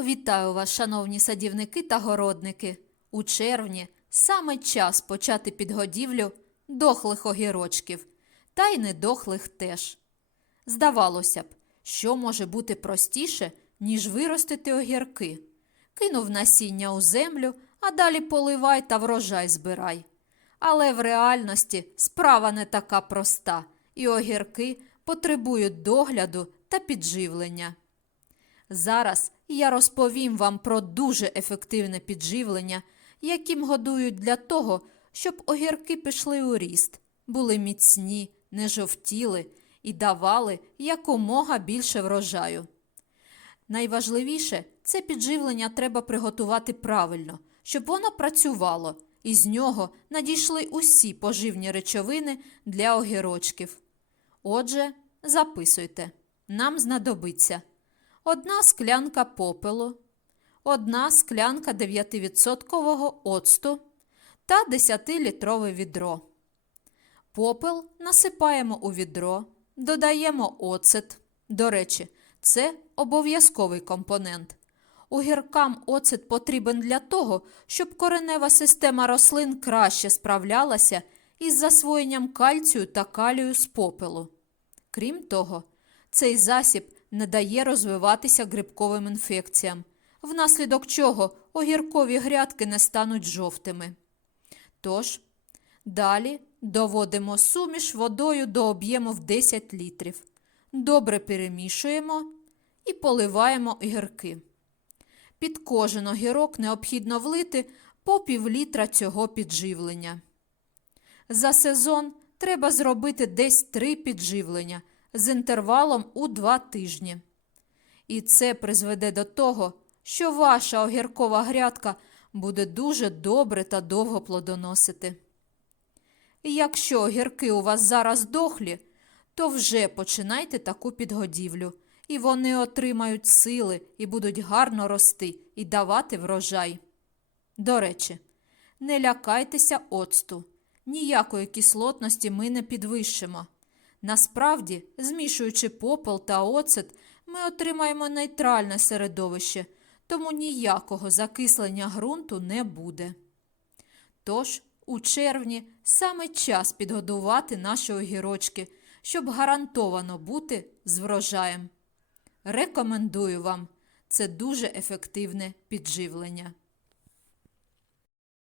Вітаю вас, шановні садівники та городники. У червні саме час почати підгодівлю дохлих огірочків, та й недохлих теж. Здавалося б, що може бути простіше, ніж виростити огірки. Кинув насіння у землю, а далі поливай та врожай збирай. Але в реальності справа не така проста, і огірки потребують догляду та підживлення. Зараз я розповім вам про дуже ефективне підживлення, яким годують для того, щоб огірки пішли у ріст, були міцні, не жовтіли і давали якомога більше врожаю. Найважливіше це підживлення треба приготувати правильно, щоб воно працювало, і з нього надійшли усі поживні речовини для огірочків. Отже, записуйте, нам знадобиться одна склянка попелу, одна склянка 9% оцту та 10-літрове відро. Попел насипаємо у відро, додаємо оцет. До речі, це обов'язковий компонент. Огіркам оцет потрібен для того, щоб коренева система рослин краще справлялася із засвоєнням кальцію та калію з попелу. Крім того, цей засіб не дає розвиватися грибковим інфекціям, внаслідок чого огіркові грядки не стануть жовтими. Тож, далі доводимо суміш водою до об'єму в 10 літрів. Добре перемішуємо і поливаємо огірки. Під кожен огірок необхідно влити по півлітра цього підживлення. За сезон треба зробити десь 3 підживлення з інтервалом у 2 тижні. І це призведе до того, що ваша огіркова грядка буде дуже добре та довго плодоносити. І якщо огірки у вас зараз дохлі, то вже починайте таку підгодівлю, і вони отримають сили і будуть гарно рости і давати врожай. До речі, не лякайтеся оцту. Ніякої кислотності ми не підвищимо. Насправді, змішуючи попел та оцет, ми отримаємо нейтральне середовище, тому ніякого закислення ґрунту не буде. Тож, у червні саме час підгодувати наші огірочки, щоб гарантовано бути з врожаєм. Рекомендую вам це дуже ефективне підживлення.